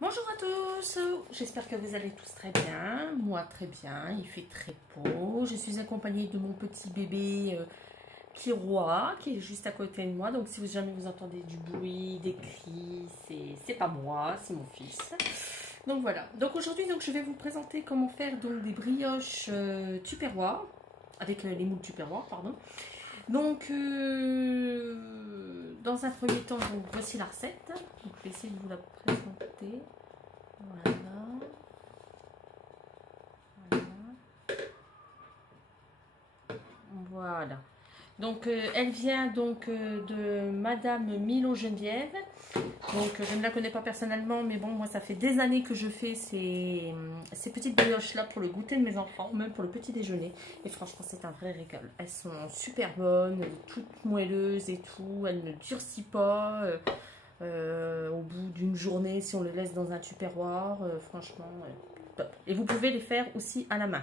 Bonjour à tous, j'espère que vous allez tous très bien, moi très bien, il fait très beau, je suis accompagnée de mon petit bébé qui roi, qui est juste à côté de moi, donc si jamais vous entendez du bruit, des cris, c'est pas moi, c'est mon fils. Donc voilà, donc aujourd'hui je vais vous présenter comment faire donc des brioches tupperware, avec les moules tupperware, pardon. Donc dans un premier temps, donc, voici la recette, donc je vais essayer de vous la présenter. Voilà. Voilà. Donc elle vient donc de Madame Milo Geneviève. Donc je ne la connais pas personnellement, mais bon, moi ça fait des années que je fais ces petites brioches là pour le goûter de mes enfants, même pour le petit déjeuner. Et franchement c'est un vrai régal. Elles sont super bonnes, toutes moelleuses et tout. Elles ne durcissent pas. Au bout d'une journée, si on le laisse dans un tupperware, franchement top. Et vous pouvez les faire aussi à la main.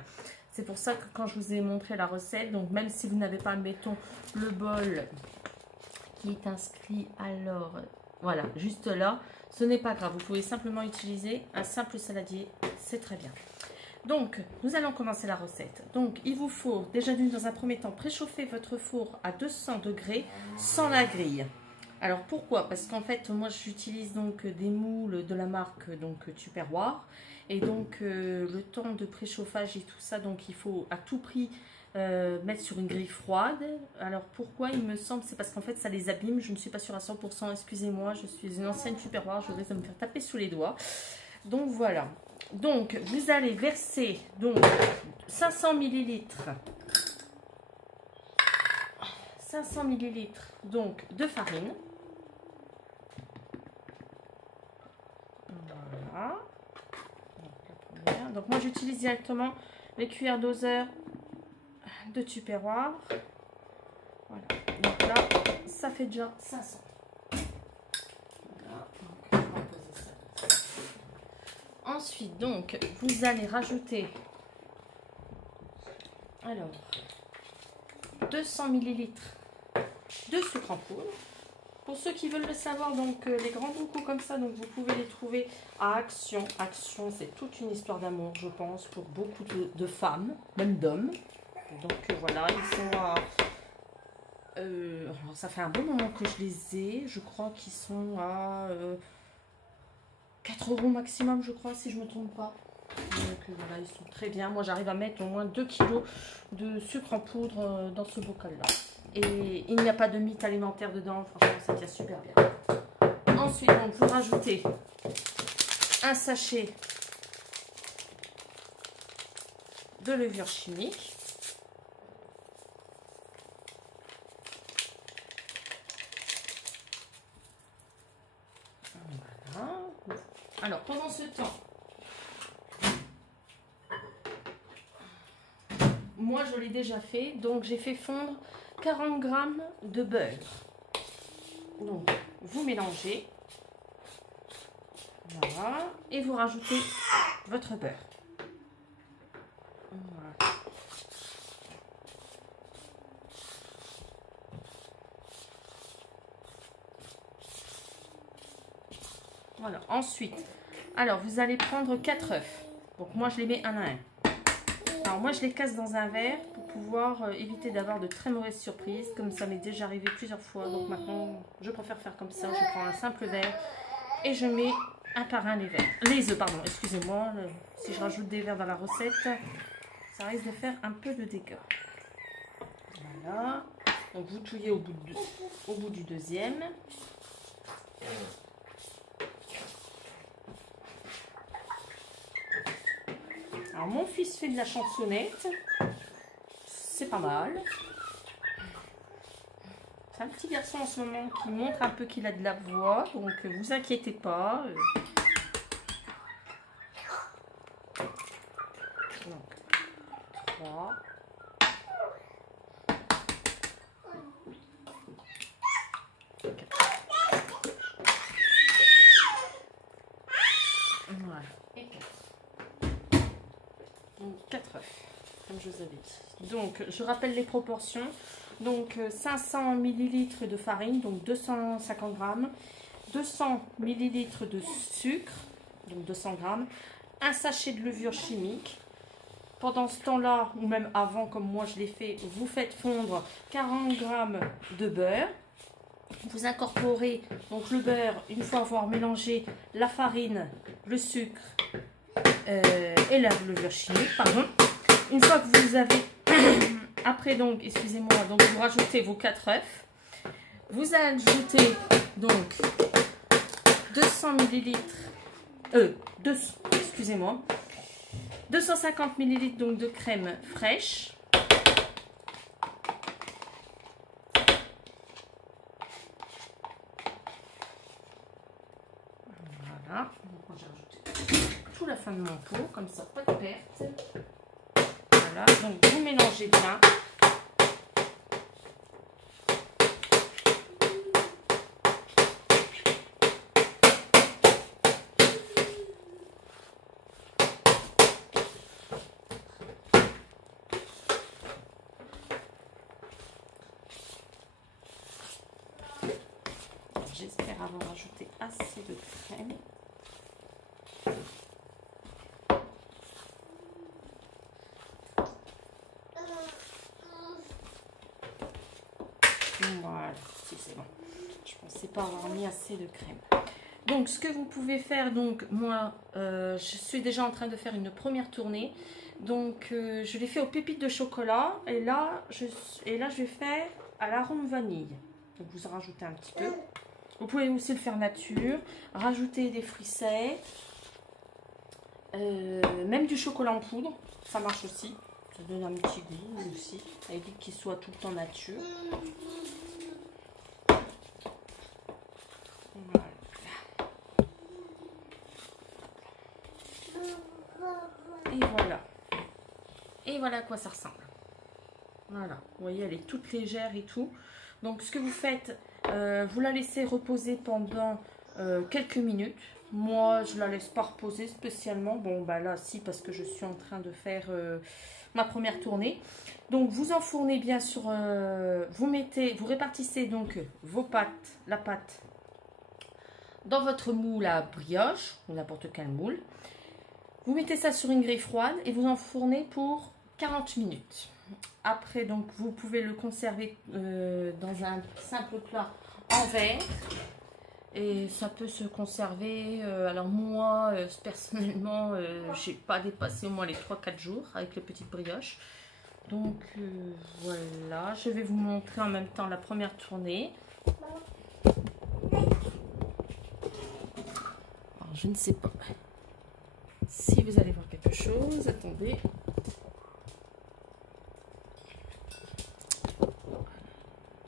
C'est pour ça que quand je vous ai montré la recette, donc même si vous n'avez pas, mettons, le bol qui est inscrit, alors voilà, juste là, ce n'est pas grave. Vous pouvez simplement utiliser un simple saladier, c'est très bien. Donc, nous allons commencer la recette. Donc, il vous faut déjà dans un premier temps préchauffer votre four à 200 degrés sans la grille. Alors pourquoi? Parce qu'en fait moi j'utilise donc des moules de la marque donc Tupperware et donc le temps de préchauffage et tout ça, donc il faut à tout prix mettre sur une grille froide. Alors pourquoi? Il me semble c'est parce qu'en fait ça les abîme, je ne suis pas sûre à 100%, excusez-moi, je suis une ancienne Tupperware, je risque de me faire taper sous les doigts. Donc voilà, donc vous allez verser donc 500 millilitres donc de farine. Voilà. Donc moi j'utilise directement les cuillères doseurs de Tupperware. Voilà. Donc là, ça fait déjà 500. Voilà. Donc, on va poser ça. Ensuite, donc, vous allez rajouter alors 200 millilitres de sucre en poudre. Pour ceux qui veulent le savoir, donc les grands bocaux comme ça, donc vous pouvez les trouver à Action. Action, c'est toute une histoire d'amour, je pense, pour beaucoup de femmes, même d'hommes. Donc voilà, ils sont à... alors ça fait un bon moment que je les ai. Je crois qu'ils sont à 4 € maximum, je crois, si je ne me trompe pas. Donc voilà, ils sont très bien. Moi, j'arrive à mettre au moins 2 kg de sucre en poudre dans ce bocal-là. Et il n'y a pas de mythe alimentaire dedans. Franchement, ça tient super bien. Ensuite, donc, vous rajoutez un sachet de levure chimique. Voilà. Alors, pendant ce temps, moi, je l'ai déjà fait. Donc, j'ai fait fondre 40 g de beurre. Donc, vous mélangez. Voilà. Et vous rajoutez votre beurre. Voilà. Voilà. Ensuite, alors, vous allez prendre 4 œufs. Donc, moi, je les mets un à un. Alors, moi, je les casse dans un verre pour pouvoir éviter d'avoir de très mauvaises surprises, comme ça m'est déjà arrivé plusieurs fois. Donc maintenant, je préfère faire comme ça. Je prends un simple verre et je mets un par un les œufs, pardon, excusez-moi. Si je rajoute des verres dans la recette, ça risque de faire un peu de dégâts. Voilà. Donc vous touillez au bout du deuxième. Alors mon fils fait de la chansonnette. C'est pas mal. C'est un petit garçon en ce moment qui montre un peu qu'il a de la voix, donc vous inquiétez pas. Donc, 3. Voilà. Et 4. Donc 4 œufs, comme je vous avais dit. Donc je rappelle les proportions. Donc 500 ml de farine, donc 250 g, 200 ml de sucre, donc 200 grammes, un sachet de levure chimique. Pendant ce temps-là, ou même avant, comme moi je l'ai fait, vous faites fondre 40 grammes de beurre. Vous incorporez donc le beurre, une fois avoir mélangé la farine, le sucre et la levure chimique, pardon. Une fois que vous avez, après donc, excusez-moi, donc vous rajoutez vos 4 œufs. Vous ajoutez donc 200 ml, excusez-moi, 250 ml donc de crème fraîche. Voilà, donc j'ai rajouté tout la fin de mon pot, comme ça, pas de perte. Voilà, donc vous mélangez bien. J'espère avoir ajouté assez de crème. Voilà, si c'est bon. Je pensais pas avoir mis assez de crème. Donc, ce que vous pouvez faire, donc moi, je suis déjà en train de faire une première tournée. Donc, je l'ai fait aux pépites de chocolat. Et là, je vais faire à l'arôme vanille. Donc, vous en rajoutez un petit peu. Vous pouvez aussi le faire nature. Rajouter des fruits secs. Même du chocolat en poudre. Ça marche aussi. Ça donne un petit goût aussi. Ça évite qu'il soit tout le temps nature. Voilà. Et voilà. Et voilà à quoi ça ressemble. Voilà. Vous voyez, elle est toute légère et tout. Donc, ce que vous faites, vous la laissez reposer pendant quelques minutes. Moi, je la laisse pas reposer spécialement. Bon, bah là, si, parce que je suis en train de faire ma première tournée. Donc, vous enfournez bien sûr, vous répartissez donc vos pâtes, la pâte, dans votre moule à brioche, ou n'importe quel moule. Vous mettez ça sur une grille froide et vous enfournez pour 40 minutes. Après, donc, vous pouvez le conserver dans un simple plat en verre. Et ça peut se conserver, alors moi, personnellement, j'ai pas dépassé au moins les 3-4 jours avec les petites brioches. Donc, voilà, je vais vous montrer en même temps la première tournée. Alors, je ne sais pas si vous allez voir quelque chose, attendez.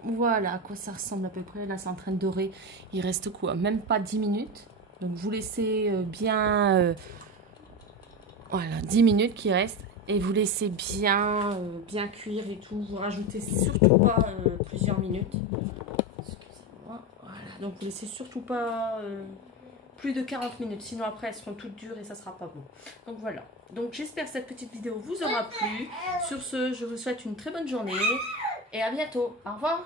Voilà à quoi ça ressemble à peu près. Là, c'est en train de dorer. Il reste quoi? Même pas 10 minutes. Donc, vous laissez bien... voilà, 10 minutes qui restent. Et vous laissez bien, bien cuire et tout. Vous rajoutez surtout pas plusieurs minutes. Excusez-moi. Voilà. Donc, vous laissez surtout pas plus de 40 minutes. Sinon, après, elles seront toutes dures et ça sera pas bon. Donc, voilà. Donc, j'espère que cette petite vidéo vous aura plu. Sur ce, je vous souhaite une très bonne journée. Et à bientôt. Au revoir.